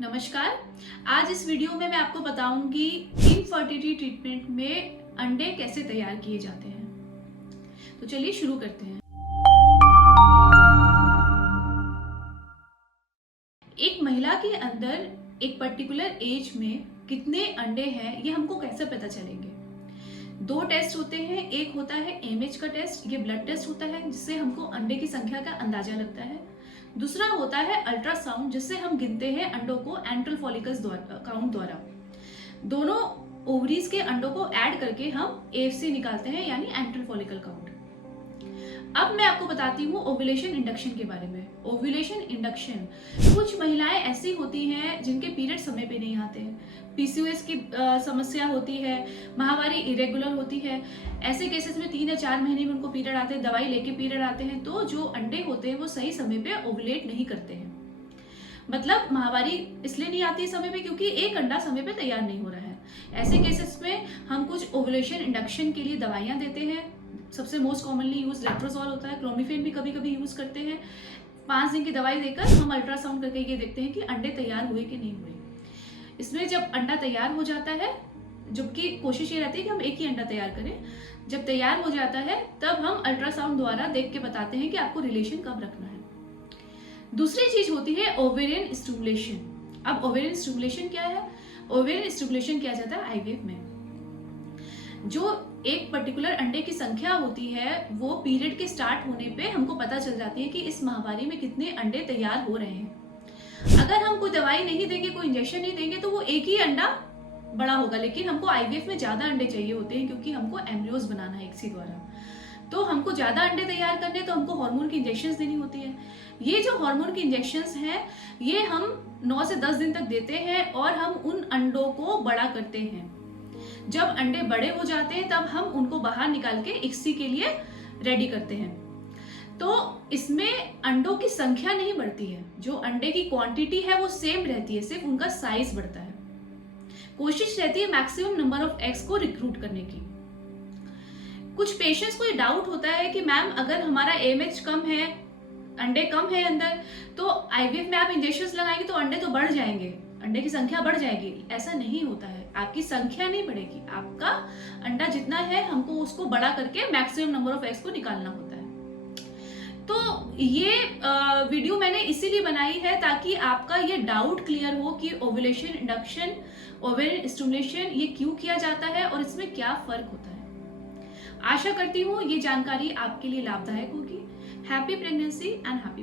नमस्कार। आज इस वीडियो में मैं आपको बताऊंगी इनफर्टिलिटी ट्रीटमेंट में अंडे कैसे तैयार किए जाते हैं। तो चलिए शुरू करते हैं। एक महिला के अंदर एक पर्टिकुलर एज में कितने अंडे हैं ये हमको कैसे पता चलेंगे। दो टेस्ट होते हैं, एक होता है एमएच का टेस्ट, ये ब्लड टेस्ट होता है जिससे हमको अंडे की संख्या का अंदाजा लगता है। दूसरा होता है अल्ट्रासाउंड जिससे हम गिनते हैं अंडों को एंट्रल फॉलिकल्स काउंट द्वारा। दोनों ओवरीज के अंडों को ऐड करके हम एएफसी निकालते हैं यानी एंट्रल फॉलिकल काउंट। अब मैं आपको बताती हूँ ओव्यूलेशन इंडक्शन के बारे में। ओव्यूलेशन इंडक्शन, कुछ महिलाएं ऐसी होती हैं जिनके पीरियड समय पे नहीं आते हैं, पीसीओएस की समस्या होती है, माहवारी इरेगुलर होती है। ऐसे केसेस में 3 या 4 महीने में उनको पीरियड आते हैं, दवाई लेके पीरियड आते हैं, तो जो अंडे होते हैं वो सही समय पे ओव्यूलेट नहीं करते हैं। मतलब माहवारी इसलिए नहीं आती है समय पे क्योंकि एक अंडा समय पे तैयार नहीं हो रहा है। ऐसे केसेस में हम कुछ ओव्यूलेशन इंडक्शन के लिए दवाइयां देते हैं। सबसे मोस्ट कॉमनली यूज लेट्रोजोल होता है, क्लोमिफेन भी कभी कभी यूज करते हैं। 5 दिन की दवाई देकर हम अल्ट्रासाउंड करके ये देखते हैं कि अंडे तैयार हुए कि नहीं हुए। इसमें जब अंडा तैयार हो जाता है, जबकि कोशिश ये रहती है कि हम एक ही अंडा तैयार करें, जब तैयार हो जाता है तब हम अल्ट्रासाउंड द्वारा देख के बताते हैं कि आपको रिलेशन कब रखना है। दूसरी चीज होती है ओवेरियन स्टिमुलेशन। अब ओवेरियन स्टिमुलेशन क्या है? ओवेरियन स्टिमुलेशन किया जाता है आईवीएफ में। जो एक पर्टिकुलर अंडे की संख्या होती है वो पीरियड के स्टार्ट होने पे हमको पता चल जाती है कि इस माहवारी में कितने अंडे तैयार हो रहे हैं। अगर हम कोई दवाई नहीं देंगे, कोई इंजेक्शन नहीं देंगे तो वो एक ही अंडा बड़ा होगा, लेकिन हमको आईवीएफ में ज्यादा अंडे चाहिए होते हैं क्योंकि हमको एम्ब्रियोज बनाना है एक्सी द्वारा। तो हमको ज्यादा अंडे तैयार करने तो हमको हार्मोन की इंजेक्शंस देनी होती है। ये जो हार्मोन की इंजेक्शंस हैं ये हम 9 से 10 दिन तक देते हैं और हम उन अंडों को बड़ा करते हैं। जब अंडे बड़े हो जाते हैं तब हम उनको बाहर निकाल के इक्सी के लिए रेडी करते हैं। तो इसमें अंडों की संख्या नहीं बढ़ती है, जो अंडे की क्वांटिटी है वो सेम रहती है, सिर्फ उनका साइज बढ़ता है। कोशिश रहती है मैक्सिमम नंबर ऑफ एग्स को रिक्रूट करने की। कुछ पेशेंट्स को ये डाउट होता है कि मैम अगर हमारा एमएच कम है, अंडे कम है अंदर, तो आईवीएफ में आप इंजेक्शंस लगाएंगे तो अंडे तो बढ़ जाएंगे, अंडे की संख्या बढ़ जाएगी। ऐसा नहीं होता है, आपकी संख्या नहीं बढ़ेगी, आपका अंडा जितना है हमको उसको बड़ा करके मैक्सिमम नंबर ऑफ एग्स को निकालना होता है। तो ये वीडियो मैंने इसीलिए बनाई है ताकि आपका ये डाउट क्लियर हो कि ओव्यूलेशन इंडक्शन, ओवेरियन स्टिमुलेशन ये क्यों किया जाता है और इसमें क्या फर्क होता है। आशा करती हूँ ये जानकारी आपके लिए लाभदायक होगी। Happy pregnancy and happy